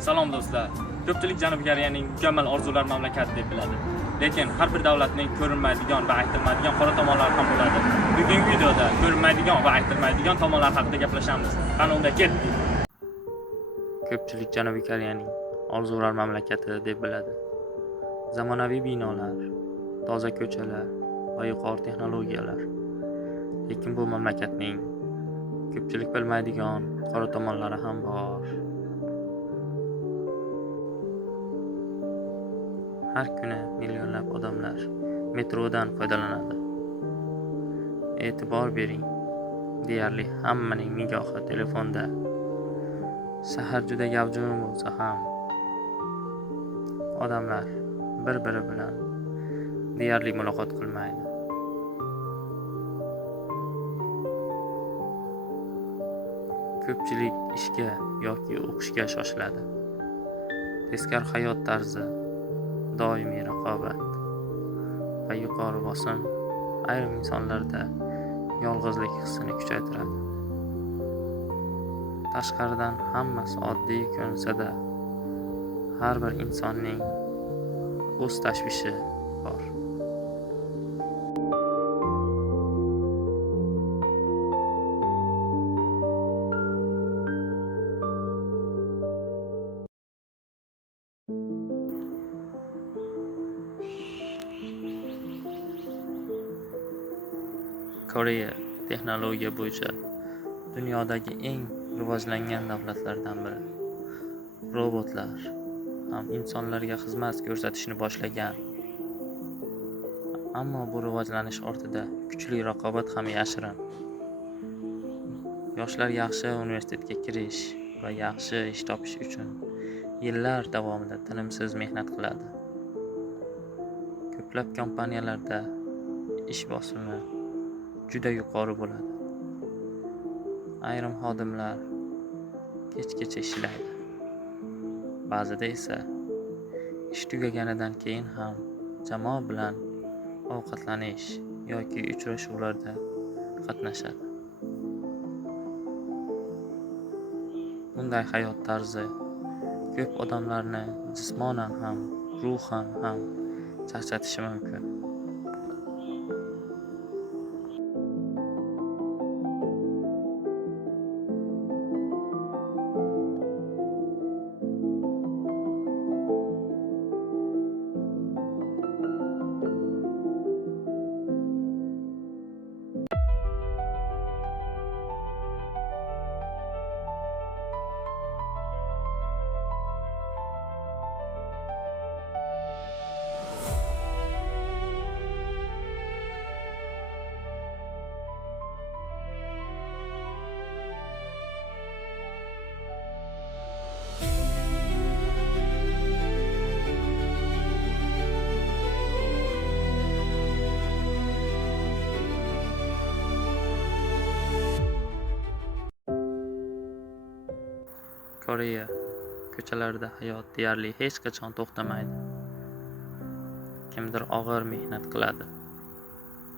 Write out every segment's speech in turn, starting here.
Salom do'stlar. Ko'pchilik Janubiy Koreyaning mukammal orzular mamlakati deb biladi. Lekin har bir davlatning ko'rinmaydigan va aytilmaydigan qora tomonlari ham bo'ladi. Bugungi videoda ko'rinmaydigan va aytilmaydigan tomonlar haqida gaplashamiz. Qani unda ketdik. Ko'pchilik Janubiy Koreyaning orzular mamlakati deb biladi. Zamonaviy binolar, toza ko'chalar va yuqori texnologiyalar. Lekin bu mamlakatning ko'pchilik bilmaydigan qora tomonlari ham bor. Har kuni millionlab odamlar metrodan foydalanadi. E'tibor bering, deyarli hammaning nigohi telefonda. Shahar juda gavjum bo'lsa ham, odamlar bir-biri bilan deyarli muloqot qilmaydi. Ko'pchilik ishga yoki o'qishga shoshiladi. Tezkor hayot tarzi, doimiy raqobat va yuqori bosim ayrim insonlarda yolg'izlik hissini kuchaytiradi. Tashqaridan hammasi oddiy ko'rinsa-da, har bir insonning o'z tashvishi bor. Koreya texnologiya bo'yicha dunyodagi eng rivojlangan davlatlardan biri. Robotlar ham insonlarga xizmat ko'rsatishni boshlagan. Ammo bu rivojlanish ortida kuchli raqobat ham yashirin. Yoshlar yaxshi universitetga kirish va yaxshi ish topish uchun yillar davomida tinimsiz mehnat qiladi. Ko'plab kompaniyalarda ish bosimi juda yuqori bo'ladi. Ayrim xodimlar kechgacha ishlaydi. Ba'zida esa ish tugaganidan keyin ham jamoa bilan ovqatlanish yoki uchrashuvlarda qatnashadi. Bunday hayot tarzi ko'p odamlarni jismonan ham, ruhan ham charchatishi mumkin. Koreya ko'chalarida hayot deyarli hech qachon to'xtamaydi. Kimdir og'ir mehnat qiladi.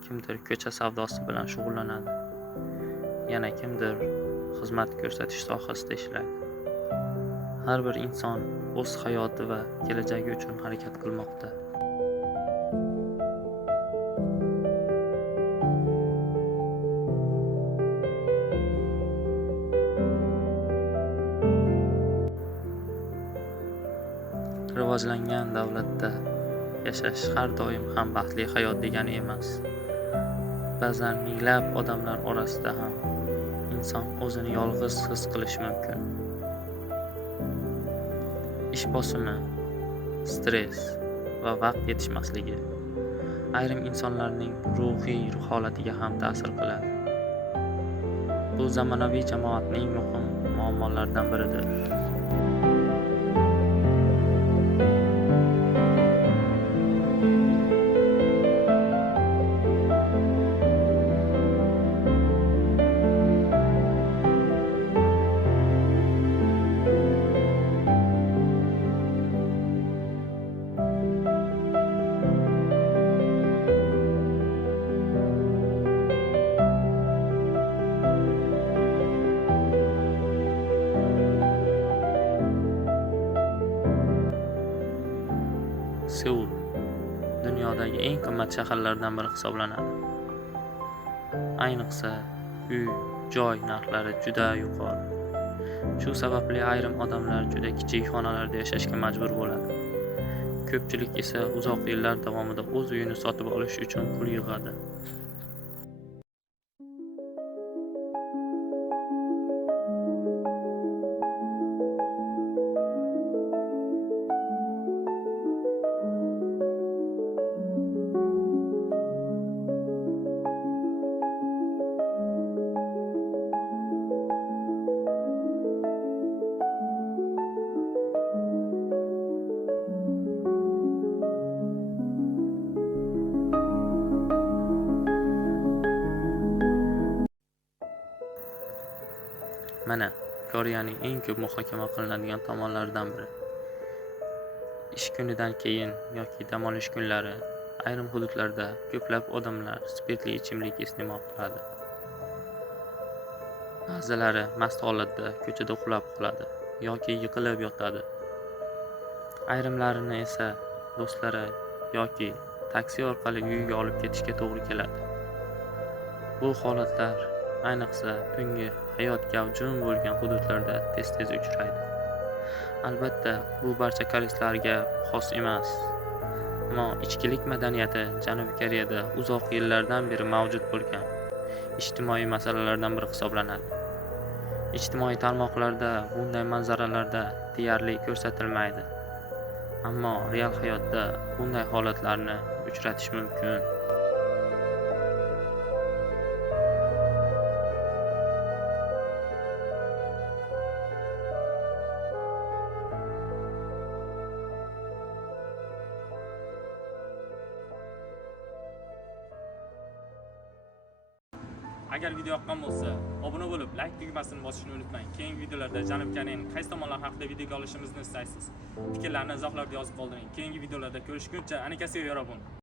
Kimdir ko'cha savdosi bilan shug'ullanadi. Yana kimdir xizmat ko'rsatish sohasida ishlaydi. Har bir inson o'z hayoti va kelajagi uchun harakat qilmoqda. Rivojlangan davlatda yashash har doim ham baxtli hayot degani emas. Ba'zan minglab odamlar orasida ham inson o'zini yolg'iz his qilishi mumkin. Ish bosimi, stress va vaqt yetishmasligi ayrim insonlarning ruhiy holatiga ham ta'sir qiladi. Bu zamonaviy jamoatning muhim muammolaridan biridir. Seul dunyodagi eng qimmat shaharlardan biri hisoblanadi. Ayniqsa, uy-joy narxlari juda yuqori. Shu sababli ayrim odamlar juda kichik xonalarda yashashga majbur bo'ladi. Ko'pchilik esa uzoq yillar davomida o'z uyini sotib olish uchun pul yig'adi. Mana, Koreyaning eng ko'p muhokama qilinadigan tomonlaridan biri. Ish kunidan keyin yoki dam olish kunlari ayrim hududlarda ko'plab odamlar spirtli ichimlik iste'mol qiladi. Ba'zilari mast holatda ko'chada uxlab qoladi yoki yiqilib yotadi. Ayrimlarini esa do'stlari yoki taksi orqali uyiga olib ketishga to'g'ri keladi. Bu holatlar ayniqsa tungi hayot gavjum bo'lgan hududlarda tez-tez uchraydi. Albatta, bu barcha koreyslarga xos emas. Ammo ichkilik madaniyati Janubiy Koreyada uzoq yillardan beri mavjud bo'lgan ijtimoiy masalalardan biri hisoblanadi. Ijtimoiy tarmoqlarda bunday manzaralarda deyarli ko'rsatilmaydi. Ammo real hayotda bunday holatlarni uchratish mumkin. Agar video yoqqan bo'lsa, obuna bo'lib, like tugmasini bosishni unutmang. Keyingi videolarda Janubiy Koreyaning qaysi tomonlar haqida video olishimizni istaysiz? Fikrlarni izohlarda yozib qoldiring. Keyingi videolarda ko'rishguncha, anikasiga yorobun.